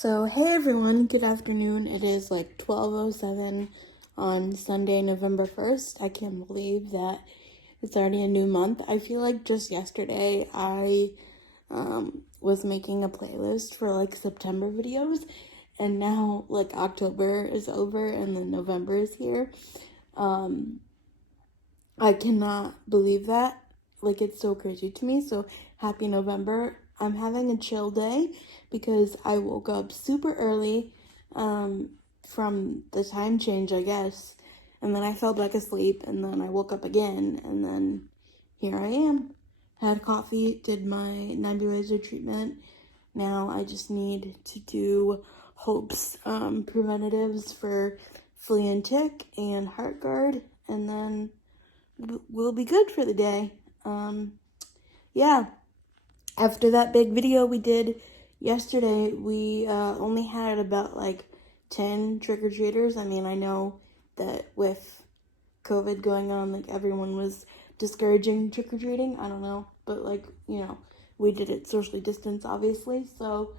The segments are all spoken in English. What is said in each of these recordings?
So, hey everyone, good afternoon. It is like 12:07 on Sunday, November 1st. I can't believe that it's already a new month. I feel like just yesterday I was making a playlist for like September videos, and now like October is over and then November is here. I cannot believe that. Like, it's so crazy to me. So happy November. I'm having a chill day because I woke up super early from the time change, I guess. And then I fell back asleep, and then I woke up again, and then here I am. Had coffee, did my nebulizer treatment. Now I just need to do Hope's preventatives for flea and tick and heart guard, and then we'll be good for the day. Yeah. After that big video we did yesterday, we only had about like 10 trick-or-treaters. I mean, I know that with COVID going on, like everyone was discouraging trick-or-treating. I don't know, but like, you know, we did it socially distanced, obviously. So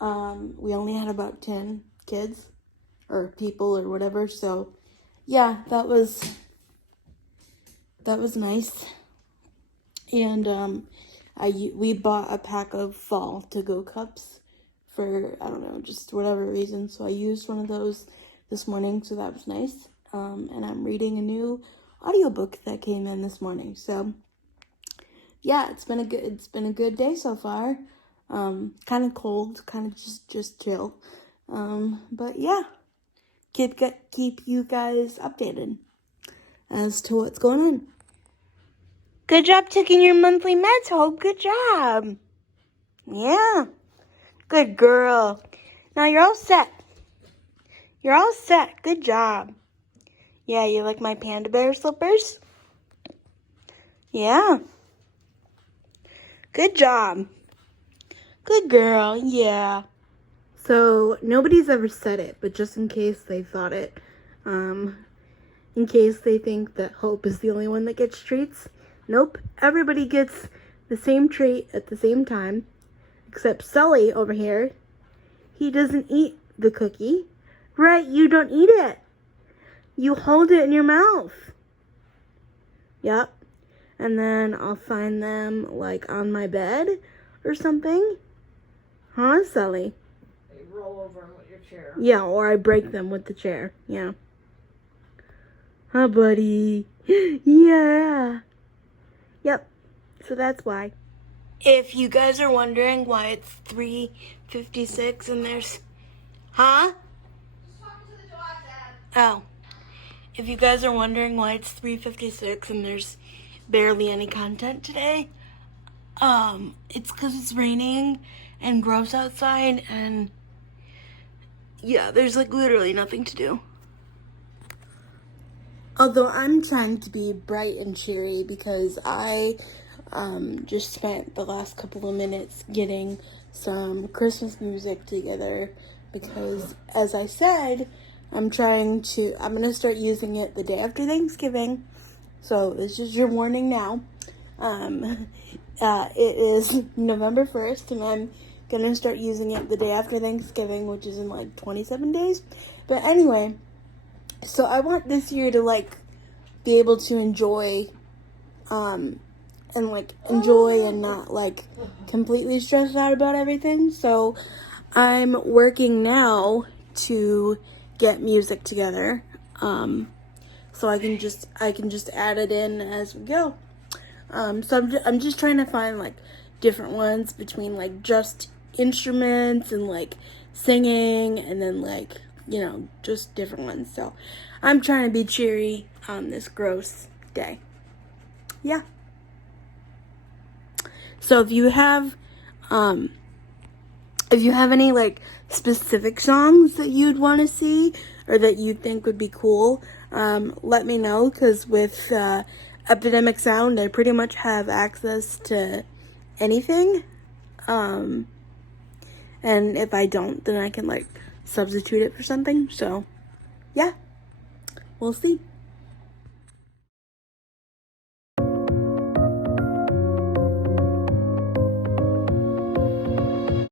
we only had about 10 kids or people or whatever. So yeah, that was nice. And we bought a pack of fall to-go cups for, I don't know, just whatever reason. So I used one of those this morning, so that was nice. And I'm reading a new audiobook that came in this morning. So yeah, it's been a good day so far. Kind of cold, kind of just chill. But yeah, keep you guys updated as to what's going on. Good job taking your monthly meds, Hope. Good job. Yeah. Good girl. Now you're all set. You're all set. Good job. Yeah, you like my panda bear slippers? Yeah. Good job. Good girl. Yeah. So nobody's ever said it, but just in case they thought it, in case they think that Hope is the only one that gets treats, nope, everybody gets the same treat at the same time, except Sully over here. He doesn't eat the cookie. Right, you don't eat it. You hold it in your mouth. Yep. And then I'll find them, like, on my bed or something. Huh, Sully? They roll over with your chair. Yeah, or I break them with the chair. Yeah. Huh, buddy? Yeah. Yep. So that's why. If you guys are wondering why it's 3:56 and there's... Huh? Just talking to the dog, Dad. Oh. If you guys are wondering why it's 3:56 and there's barely any content today, it's because it's raining and gross outside, and yeah, there's like literally nothing to do. Although I'm trying to be bright and cheery because I just spent the last couple of minutes getting some Christmas music together because, as I said, I'm going to start using it the day after Thanksgiving. So this is your warning now. It is November 1st, and I'm going to start using it the day after Thanksgiving, which is in like 27 days. But anyway, so I want this year to like be able to enjoy and not like completely stressed out about everything. So I'm working now to get music together, so I can just add it in as we go. So I'm just trying to find like different ones between like just instruments and like singing, and then like, you know, just different ones. So I'm trying to be cheery on this gross day. Yeah. So if you have any like specific songs that you'd want to see or that you think would be cool, let me know, because with Epidemic Sound, I pretty much have access to anything. And if I don't, then I can like substitute it for something. So yeah, we'll see.